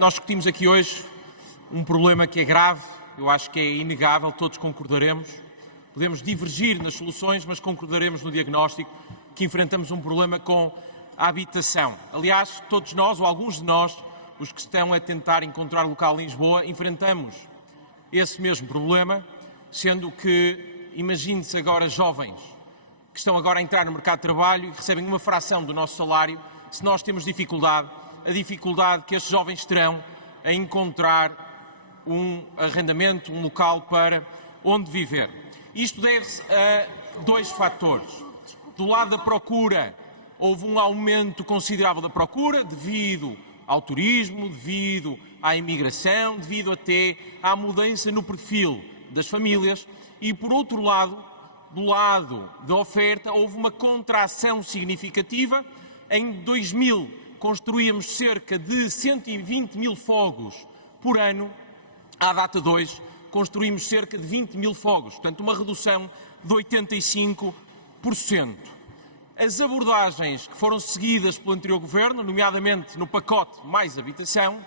Nós discutimos aqui hoje um problema que é grave, eu acho que é inegável, todos concordaremos. Podemos divergir nas soluções, mas concordaremos no diagnóstico que enfrentamos um problema com a habitação. Aliás, todos nós, ou alguns de nós, os que estão a tentar encontrar local em Lisboa, enfrentamos esse mesmo problema, sendo que, imagine-se agora jovens que estão agora a entrar no mercado de trabalho e recebem uma fração do nosso salário, se nós temos dificuldade, a dificuldade que estes jovens terão a encontrar um arrendamento, um local para onde viver. Isto deve-se a dois fatores. Do lado da procura, houve um aumento considerável da procura devido ao turismo, devido à imigração, devido até à mudança no perfil das famílias e, por outro lado, do lado da oferta, houve uma contração significativa. Em 2000 construíamos cerca de 120 mil fogos por ano. À data de hoje, construímos cerca de 20 mil fogos, portanto uma redução de 85%. As abordagens que foram seguidas pelo anterior governo, nomeadamente no pacote Mais Habitação,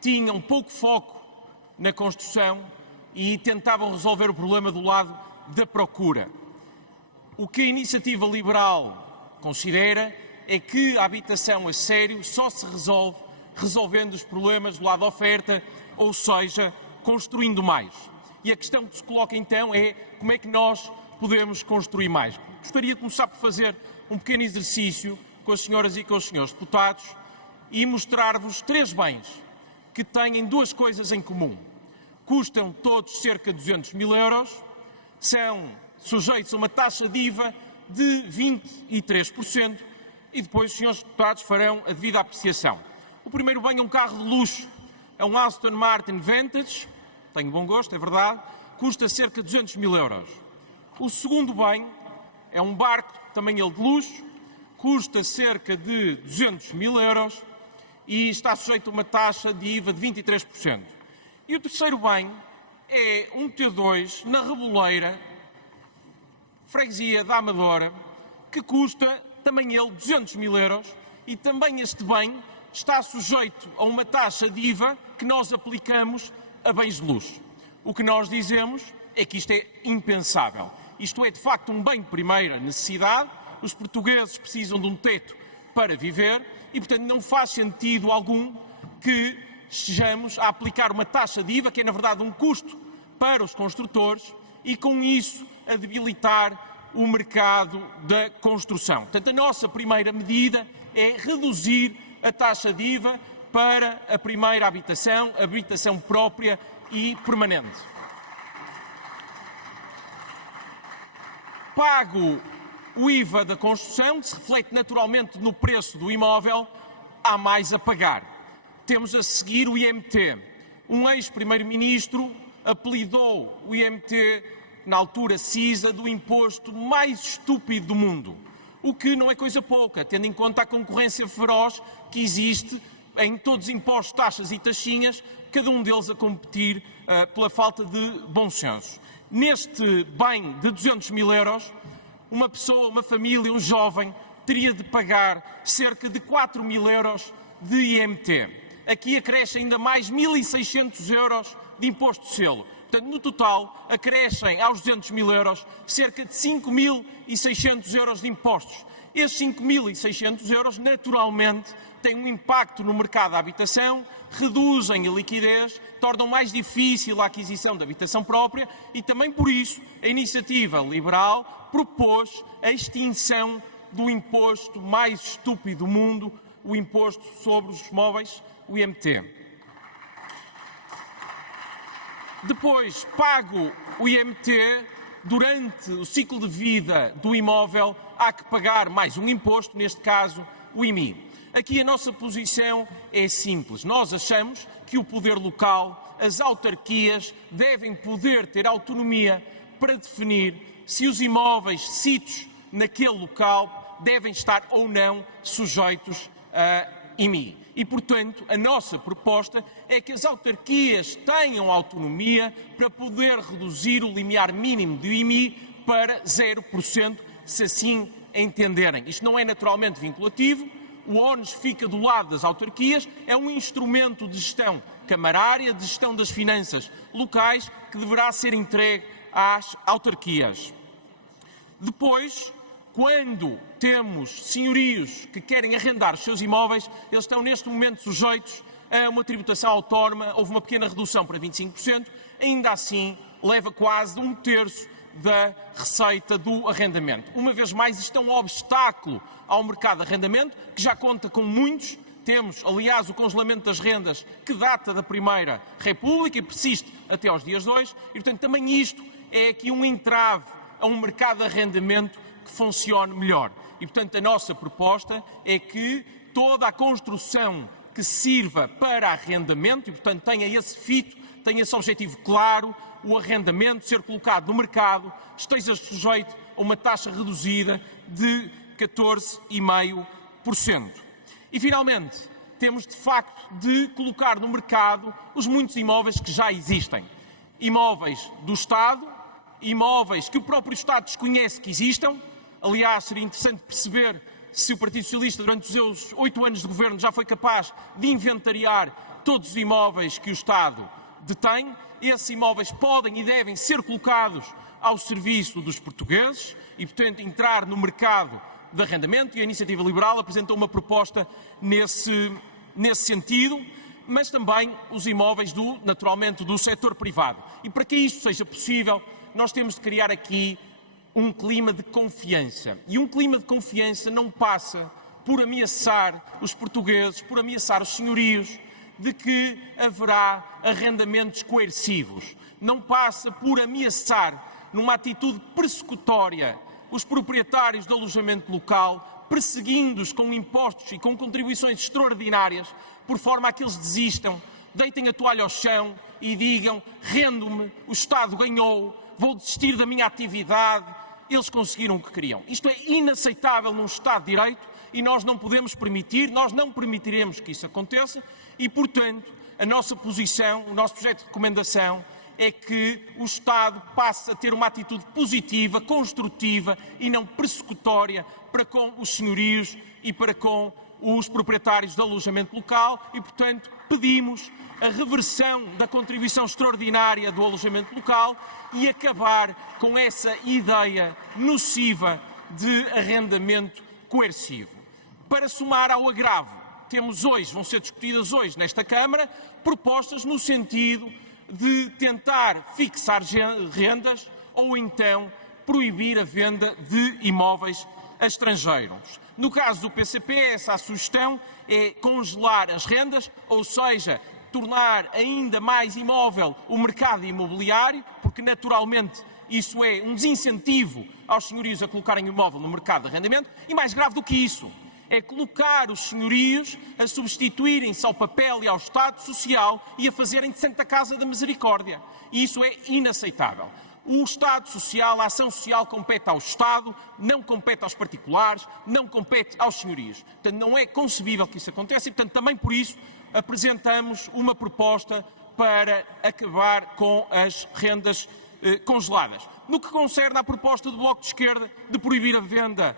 tinham pouco foco na construção e tentavam resolver o problema do lado da procura. O que a Iniciativa Liberal considera é que a habitação a sério só se resolve resolvendo os problemas do lado da oferta, ou seja, construindo mais. E a questão que se coloca então é como é que nós podemos construir mais. Gostaria de começar por fazer um pequeno exercício com as senhoras e com os senhores deputados e mostrar-vos três bens que têm duas coisas em comum. Custam todos cerca de 200 mil euros, são sujeitos a uma taxa de IVA de 23% e depois os senhores deputados farão a devida apreciação. O primeiro bem é um carro de luxo, é um Aston Martin Vantage, tenho bom gosto, é verdade, custa cerca de 200 mil euros. O segundo bem é um barco, também ele de luxo, custa cerca de 200 mil euros e está sujeito a uma taxa de IVA de 23%. E o terceiro bem é um T2 na Reboleira, freguesia da Amadora, que custa também ele 200 mil euros e também este bem está sujeito a uma taxa de IVA que nós aplicamos a bens de luxo. O que nós dizemos é que isto é impensável. Isto é, de facto, um bem de primeira necessidade. Os portugueses precisam de um teto para viver e, portanto, não faz sentido algum que estejamos a aplicar uma taxa de IVA, que é, na verdade, um custo para os construtores e, com isso, a debilitar o mercado da construção. Portanto, a nossa primeira medida é reduzir a taxa de IVA para a primeira habitação própria e permanente. Pago o IVA da construção, que se reflete naturalmente no preço do imóvel, há mais a pagar. Temos a seguir o IMT. Um ex-primeiro-ministro apelidou o IMT, na altura CISA, do imposto mais estúpido do mundo. O que não é coisa pouca, tendo em conta a concorrência feroz que existe em todos os impostos, taxas e taxinhas, cada um deles a competir pela falta de bom senso. Neste bem de 200 mil euros, uma pessoa, uma família, um jovem, teria de pagar cerca de 4 mil euros de IMT. Aqui acresce ainda mais 1.600 euros de imposto de selo. Portanto, no total, acrescem aos 200 mil euros cerca de 5.600 euros de impostos. Esses 5.600 euros, naturalmente, têm um impacto no mercado da habitação, reduzem a liquidez, tornam mais difícil a aquisição de habitação própria e também por isso a Iniciativa Liberal propôs a extinção do imposto mais estúpido do mundo, o imposto sobre os móveis, o IMT. Depois, pago o IMT, durante o ciclo de vida do imóvel, há que pagar mais um imposto, neste caso, o IMI. Aqui a nossa posição é simples. Nós achamos que o poder local, as autarquias, devem poder ter autonomia para definir se os imóveis sítios naquele local devem estar ou não sujeitos a IMI. E, portanto, a nossa proposta é que as autarquias tenham autonomia para poder reduzir o limiar mínimo do IMI para 0%, se assim entenderem. Isto não é naturalmente vinculativo, o ónus fica do lado das autarquias, é um instrumento de gestão camarária, de gestão das finanças locais, que deverá ser entregue às autarquias. Depois, quando temos senhorios que querem arrendar os seus imóveis, eles estão neste momento sujeitos a uma tributação autónoma, houve uma pequena redução para 25%, ainda assim leva quase 1/3 da receita do arrendamento. Uma vez mais, isto é um obstáculo ao mercado de arrendamento, que já conta com muitos. Temos, aliás, o congelamento das rendas, que data da Primeira República e persiste até aos dias de hoje, e, portanto, também isto é aqui um entrave a um mercado de arrendamento que funcione melhor. E, portanto, a nossa proposta é que toda a construção que sirva para arrendamento, e, portanto, tenha esse fito, tenha esse objetivo claro, o arrendamento ser colocado no mercado, esteja sujeito a uma taxa reduzida de 14,5%. E, finalmente, temos de facto de colocar no mercado os muitos imóveis que já existem. Imóveis do Estado, imóveis que o próprio Estado desconhece que existam. Aliás, seria interessante perceber se o Partido Socialista, durante os seus 8 anos de governo, já foi capaz de inventariar todos os imóveis que o Estado detém. Esses imóveis podem e devem ser colocados ao serviço dos portugueses e, portanto, entrar no mercado de arrendamento, e a Iniciativa Liberal apresentou uma proposta nesse sentido, mas também os imóveis, naturalmente, do setor privado. E para que isto seja possível, nós temos de criar aqui um clima de confiança. E um clima de confiança não passa por ameaçar os portugueses, por ameaçar os senhorios de que haverá arrendamentos coercivos. Não passa por ameaçar, numa atitude persecutória, os proprietários de alojamento local, perseguindo-os com impostos e com contribuições extraordinárias, por forma a que eles desistam, deitem a toalha ao chão e digam: rendo-me, o Estado ganhou, vou desistir da minha atividade, eles conseguiram o que queriam. Isto é inaceitável num Estado de Direito e nós não podemos permitir, nós não permitiremos que isso aconteça e, portanto, a nossa posição, o nosso projeto de recomendação é que o Estado passe a ter uma atitude positiva, construtiva e não persecutória para com os senhorios e para com os proprietários de alojamento local e, portanto, pedimos a reversão da contribuição extraordinária do alojamento local e acabar com essa ideia nociva de arrendamento coercivo. Para somar ao agravo, temos hoje, vão ser discutidas hoje nesta Câmara, propostas no sentido de tentar fixar rendas ou então proibir a venda de imóveis a estrangeiros. No caso do PCP, essa sugestão é congelar as rendas, ou seja, tornar ainda mais imóvel o mercado imobiliário, porque naturalmente isso é um desincentivo aos senhorios a colocarem o imóvel no mercado de arrendamento, e mais grave do que isso, é colocar os senhorios a substituírem-se ao papel e ao Estado Social e a fazerem de Santa Casa da Misericórdia. E isso é inaceitável. O Estado Social, a ação social compete ao Estado, não compete aos particulares, não compete aos senhorios. Portanto, não é concebível que isso aconteça e, portanto, também por isso apresentamos uma proposta para acabar com as rendas congeladas. No que concerne à proposta do Bloco de Esquerda de proibir a venda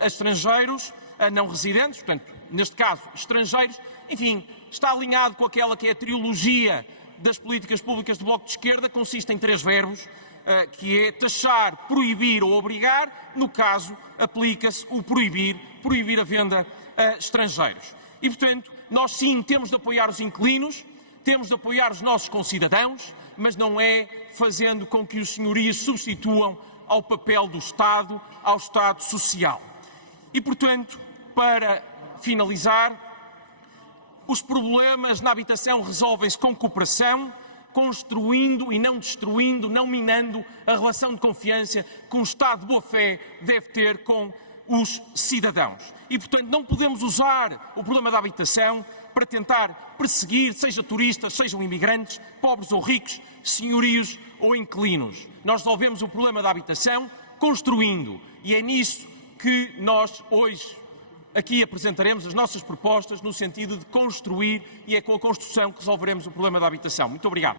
a estrangeiros, a não residentes, portanto, neste caso, estrangeiros, enfim, está alinhado com aquela que é a trilogia das políticas públicas do Bloco de Esquerda, consiste em 3 verbos, que é taxar, proibir ou obrigar. No caso, aplica-se o proibir a venda a estrangeiros. E, portanto, nós sim temos de apoiar os inquilinos, temos de apoiar os nossos concidadãos, mas não é fazendo com que os senhorios substituam ao papel do Estado, ao Estado Social. E, portanto, para finalizar, os problemas na habitação resolvem-se com cooperação, construindo e não destruindo, não minando a relação de confiança que um Estado de boa-fé deve ter com os cidadãos. E, portanto, não podemos usar o problema da habitação para tentar perseguir, seja turistas, sejam imigrantes, pobres ou ricos, senhorios ou inquilinos. Nós resolvemos o problema da habitação construindo, e é nisso que nós hoje aqui apresentaremos as nossas propostas no sentido de construir, e é com a construção que resolveremos o problema da habitação. Muito obrigado.